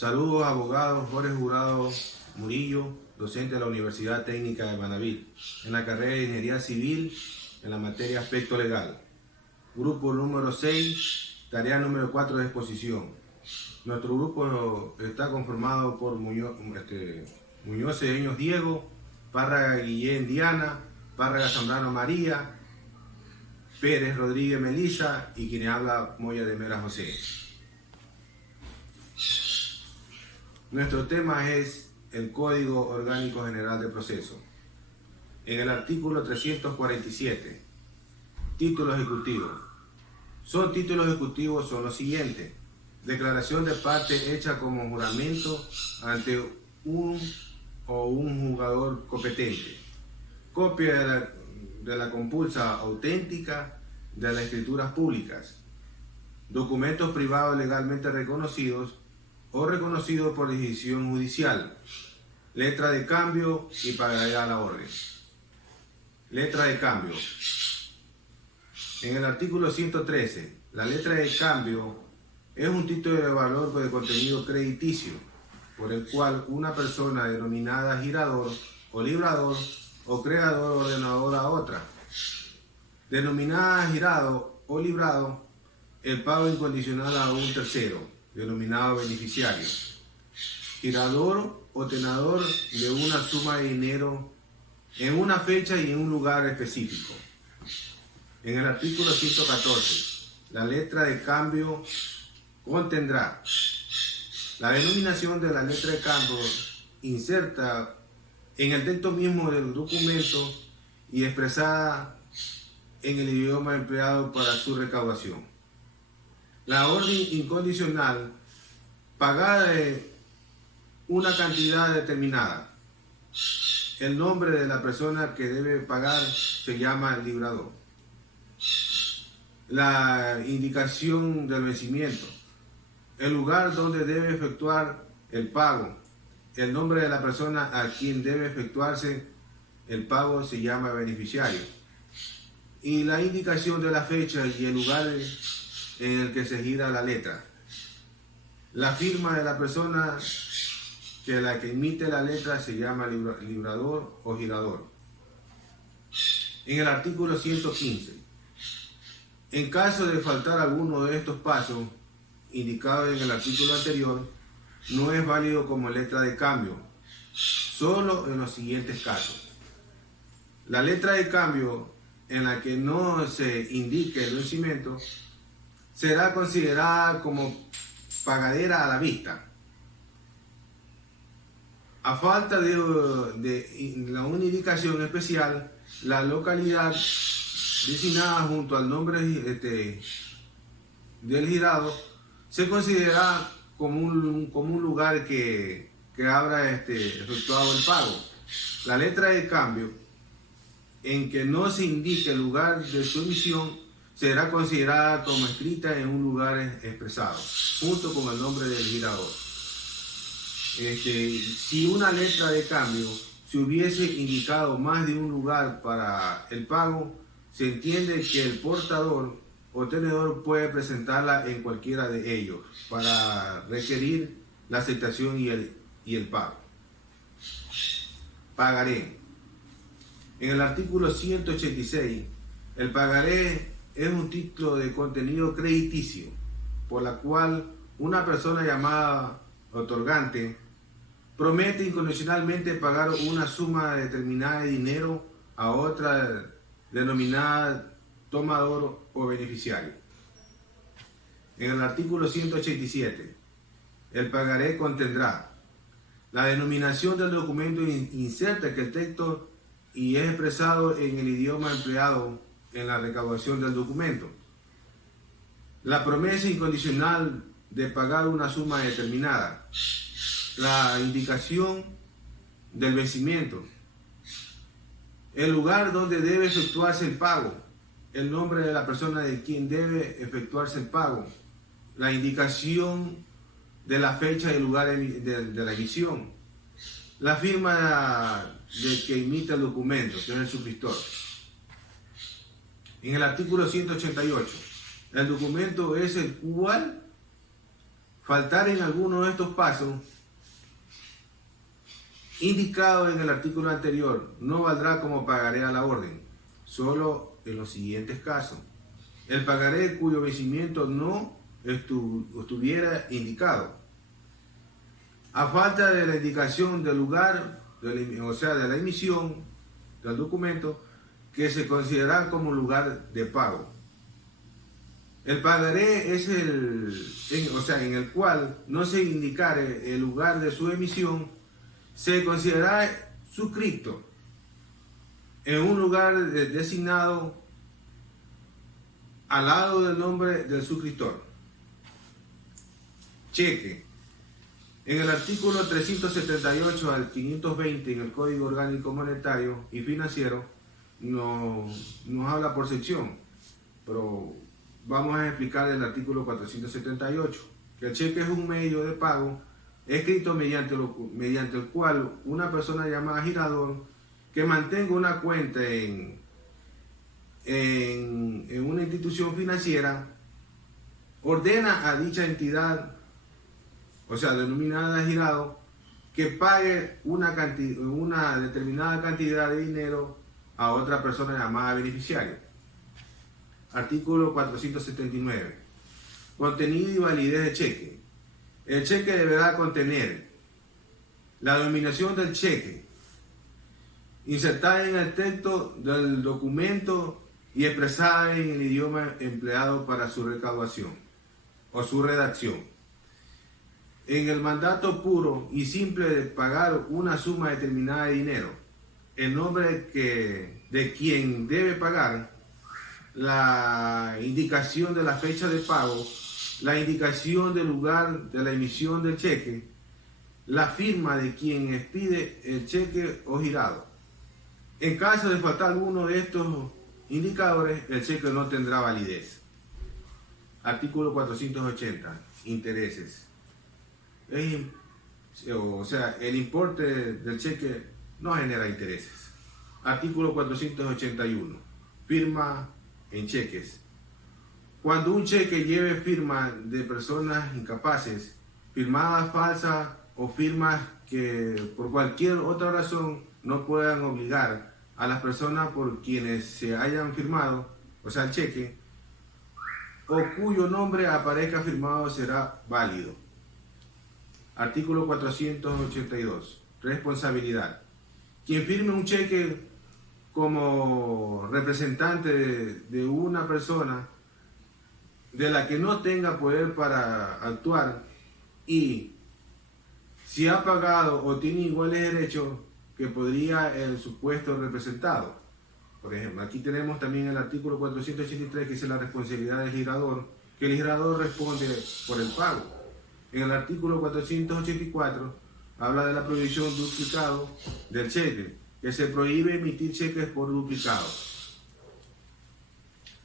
Saludos, abogados. Jorge Jurado Murillo, docente de la Universidad Técnica de Manaví, en la carrera de Ingeniería Civil, en la materia Aspecto Legal. Grupo número 6, tarea número 4 de exposición. Nuestro grupo está conformado por Muñoz Cedeños Diego, Párraga Guillén Diana, Párraga Zambrano María, Pérez Rodríguez Melissa y quien habla Moya de Mera José. Nuestro tema es el Código Orgánico General de Proceso. En el artículo 347, título ejecutivo. Títulos ejecutivos son los siguientes: declaración de parte hecha como juramento ante un jugador competente, copia de la compulsa auténtica de las escrituras públicas, documentos privados legalmente reconocidos o reconocidos por decisión judicial, letra de cambio y pagaré a la orden. Letra de cambio. En el artículo 113, la letra de cambio es un título de valor de contenido crediticio, por el cual una persona denominada girador o librador o creador ordenador a otra, denominada girado o librado, el pago incondicional a un tercero, denominado beneficiario, girador o tenedor de una suma de dinero en una fecha y en un lugar específico. En el artículo 114, la letra de cambio contendrá la denominación de la letra de cambio inserta en el texto mismo del documento y expresada en el idioma empleado para su recaudación. La orden incondicional pagada de una cantidad determinada. El nombre de la persona que debe pagar se llama librador. La indicación del vencimiento. El lugar donde debe efectuar el pago. El nombre de la persona a quien debe efectuarse el pago se llama beneficiario. Y la indicación de la fecha y el lugar en el que se gira la letra. La firma de la persona que emite la letra se llama librador o girador. En el artículo 115, en caso de faltar alguno de estos pasos indicados en el artículo anterior, no es válido como letra de cambio, solo en los siguientes casos. La letra de cambio en la que no se indique el vencimiento será considerada como pagadera a la vista. A falta de una indicación especial, la localidad designada junto al nombre del girado se considera como un lugar que habrá efectuado el pago. La letra de cambio en que no se indique el lugar de su emisión será considerada como escrita en un lugar expresado, junto con el nombre del girador. Si una letra de cambio se hubiese indicado más de un lugar para el pago, se entiende que el portador o tenedor puede presentarla en cualquiera de ellos para requerir la aceptación y el pago. Pagaré. En el artículo 186, el pagaré es un título de contenido crediticio, por la cual una persona llamada otorgante promete incondicionalmente pagar una suma determinada de dinero a otra denominada tomador o beneficiario. En el artículo 187, el pagaré contendrá la denominación del documento inserta que el texto y es expresado en el idioma empleado en la recaudación del documento. La promesa incondicional de pagar una suma determinada. La indicación del vencimiento. El lugar donde debe efectuarse el pago. El nombre de la persona de quien debe efectuarse el pago. La indicación de la fecha y el lugar de la emisión. La firma del que emite el documento, que es el suscriptor. En el artículo 188, el documento es el cual faltar en alguno de estos pasos indicados en el artículo anterior, no valdrá como pagaré a la orden, solo en los siguientes casos. El pagaré cuyo vencimiento no estuviera indicado. A falta de la indicación del lugar, o sea, de la emisión del documento, que se considera como lugar de pago. El pagaré es en el cual no se indicare el lugar de su emisión, se considera suscrito en un lugar designado al lado del nombre del suscriptor. Cheque. En el artículo 378 al 520 en el Código Orgánico Monetario y Financiero nos habla por sección, pero vamos a explicar el artículo 478. El cheque es un medio de pago escrito mediante el cual una persona llamada girador que mantenga una cuenta en una institución financiera ordena a dicha entidad, o sea, denominada girado, que pague una determinada cantidad de dinero a otra persona llamada beneficiario. Artículo 479. Contenido y validez de cheque. El cheque deberá contener la denominación del cheque, insertada en el texto del documento y expresada en el idioma empleado para su recaudación o su redacción. En el mandato puro y simple de pagar una suma determinada de dinero, el nombre de quien debe pagar, la indicación de la fecha de pago, la indicación del lugar de la emisión del cheque, la firma de quien expide el cheque o girado. En caso de faltar alguno de estos indicadores, el cheque no tendrá validez. Artículo 480. Intereses. O sea, el importe del cheque no genera intereses. Artículo 481. Firma en cheques. Cuando un cheque lleve firma de personas incapaces, firmadas falsas o firmas que por cualquier otra razón no puedan obligar a las personas por quienes se hayan firmado, o sea, el cheque, o cuyo nombre aparezca firmado, será válido. Artículo 482. Responsabilidad. Quien firme un cheque como representante de una persona de la que no tenga poder para actuar y si ha pagado o tiene iguales derechos que podría el supuesto representado. Por ejemplo, aquí tenemos también el artículo 483 que dice la responsabilidad del girador, que el girador responde por el pago. En el artículo 484 habla de la prohibición de duplicado del cheque, que se prohíbe emitir cheques por duplicado.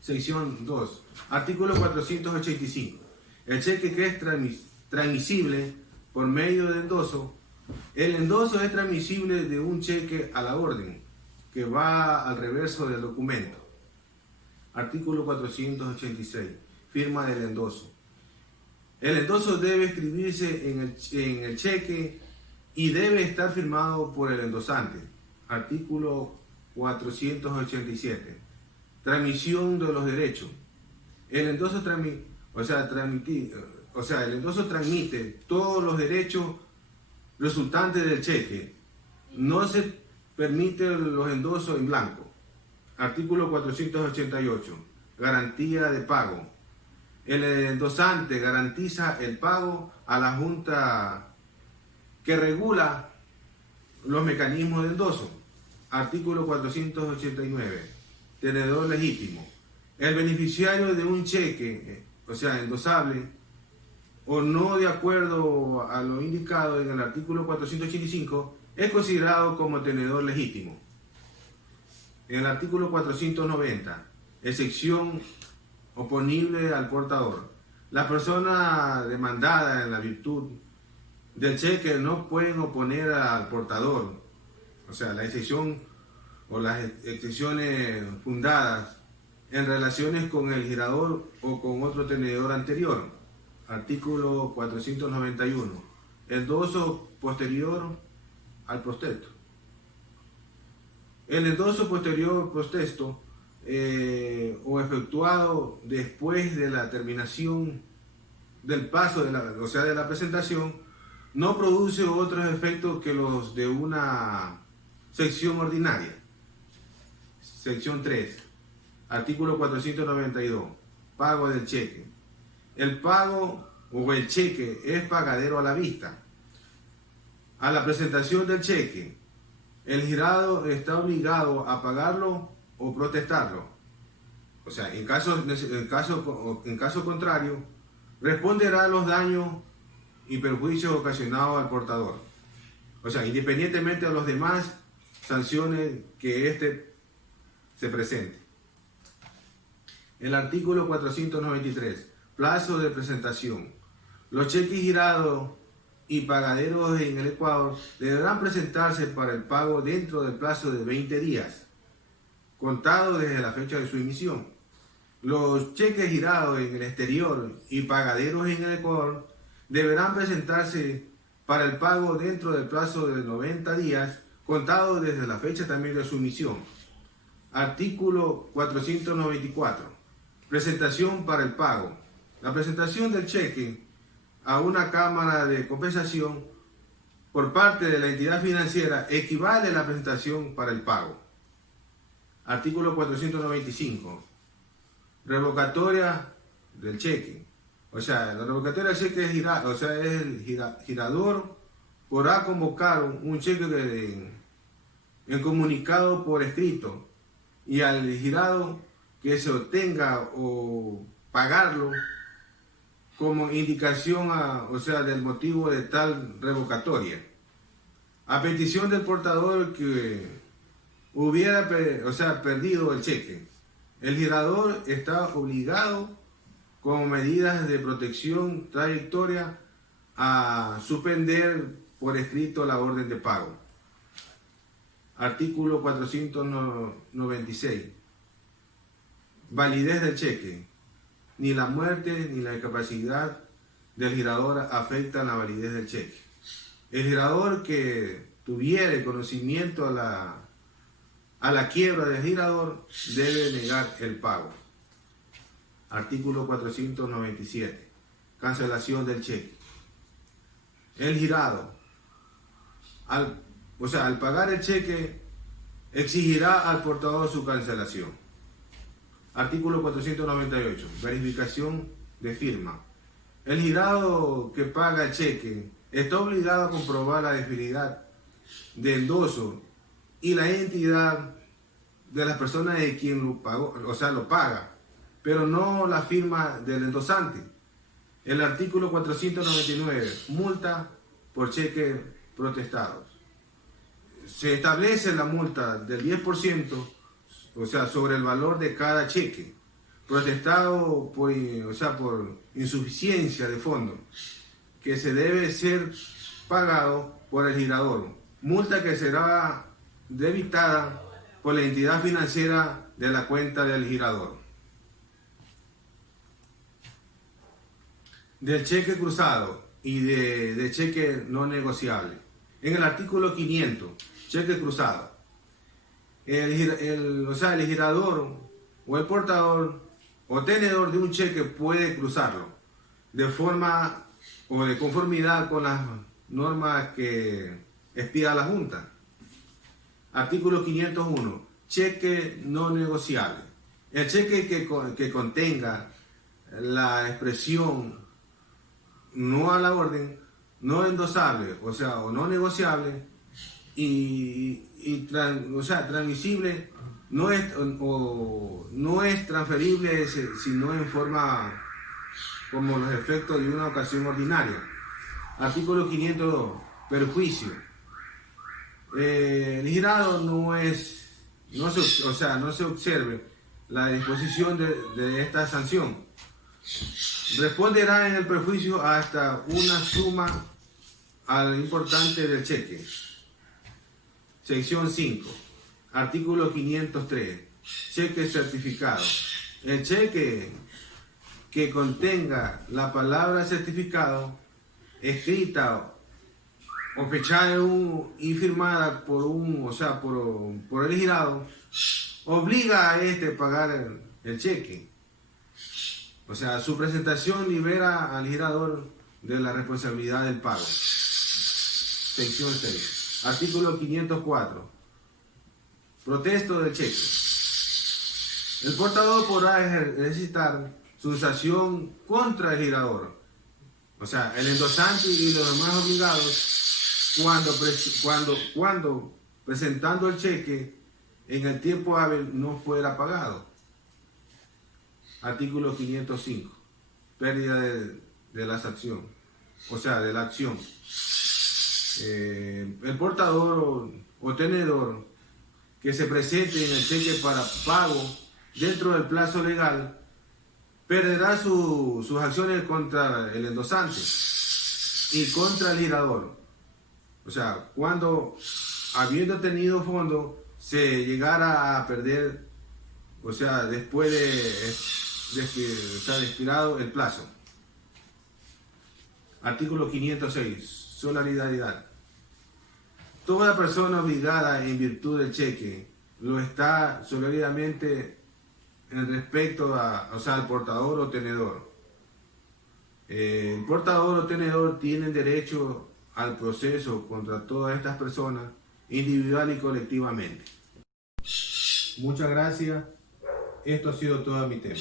Sección 2. Artículo 485. El cheque que es transmisible por medio de endoso. El endoso es transmisible de un cheque a la orden, que va al reverso del documento. Artículo 486. Firma del endoso. El endoso debe escribirse en el cheque y debe estar firmado por el endosante. Artículo 487. Transmisión de los derechos. El endoso el endoso transmite todos los derechos resultantes del cheque. No se permite los endosos en blanco. Artículo 488. Garantía de pago. El endosante garantiza el pago a la Junta que regula los mecanismos de endoso. Artículo 489. Tenedor legítimo. El beneficiario de un cheque, o sea, endosable, o no de acuerdo a lo indicado en el artículo 485, es considerado como tenedor legítimo. En el artículo 490, excepción oponible al portador. La persona demandada en la virtud del cheque no pueden oponer al portador. O sea, la excepción o las excepciones fundadas en relaciones con el girador o con otro tenedor anterior. Artículo 491. Endoso posterior al protesto. El endoso posterior al protesto o efectuado después de la terminación del plazo de la presentación, no produce otros efectos que los de una sección ordinaria. Sección 3. Artículo 492. Pago del cheque. El pago o el cheque es pagadero a la vista. A la presentación del cheque, el girado está obligado a pagarlo o protestarlo. O sea, en caso contrario, responderá a los daños y perjuicios ocasionados al portador. O sea, independientemente de las demás sanciones que éste se presente. El artículo 493. Plazo de presentación. Los cheques girados y pagaderos en el Ecuador deberán presentarse para el pago dentro del plazo de 20 días, contado desde la fecha de su emisión. Los cheques girados en el exterior y pagaderos en el Ecuador deberán presentarse para el pago dentro del plazo de 90 días, contado desde la fecha también de su emisión. Artículo 494. Presentación para el pago. La presentación del cheque a una cámara de compensación por parte de la entidad financiera equivale a la presentación para el pago. Artículo 495. Revocatoria del cheque. O sea, la revocatoria del cheque es el girador podrá convocar un cheque en comunicado por escrito y al girado que se obtenga o pagarlo como indicación del motivo de tal revocatoria. A petición del portador que hubiera perdido el cheque, el girador está obligado, como medidas de protección trayectoria, a suspender por escrito la orden de pago. Artículo 496. Validez del cheque. Ni la muerte ni la incapacidad del girador afectan la validez del cheque. El girador que tuviere conocimiento a la quiebra del girador debe negar el pago. Artículo 497. Cancelación del cheque. El girado, al pagar el cheque, exigirá al portador su cancelación. Artículo 498. Verificación de firma. El girado que paga el cheque está obligado a comprobar la definidad del endoso y la identidad de las personas de quien lo pagó, lo paga, pero no la firma del endosante. El artículo 499. Multa por cheques protestados. Se establece la multa del 10%, sobre el valor de cada cheque protestado por insuficiencia de fondo, que se debe ser pagado por el girador. Multa que será debitada por la entidad financiera de la cuenta del girador. Del cheque cruzado y de cheque no negociable. En el artículo 500, cheque cruzado. El girador o el portador o tenedor de un cheque puede cruzarlo de forma o de conformidad con las normas que expida la Junta. Artículo 501. Cheque no negociable. El cheque que contenga la expresión no a la orden, no endosable, o no negociable transmisible, no es transferible sino en forma como los efectos de una ocasión ordinaria. Artículo 502. Perjuicio. El girado no se observe la disposición de esta sanción. Responderá en el perjuicio hasta una suma al importante del cheque. Sección 5. Artículo 503. Cheque certificado. El cheque que contenga la palabra certificado escrita o fechada y firmada por el girado, obliga a este a pagar el cheque. O sea, su presentación libera al girador de la responsabilidad del pago. Sección 6. Artículo 504. Protesto del cheque. El portador podrá ejercitar su sanción contra el girador, o sea, el endosante y los demás obligados, cuando presentando el cheque en el tiempo hábil no fuera pagado. Artículo 505. Pérdida de la sanción, o sea, de la acción. El portador o tenedor que se presente en el cheque para pago dentro del plazo legal perderá sus acciones contra el endosante y contra el girador. O sea, cuando habiendo tenido fondo se llegara a perder, o sea, después de expirado el plazo. Artículo 506. Solidaridad. Toda persona obligada en virtud del cheque lo está solidariamente en respecto al portador o tenedor. El portador o tenedor tiene derecho al proceso contra todas estas personas, individual y colectivamente. Muchas gracias. Esto ha sido todo mi tema.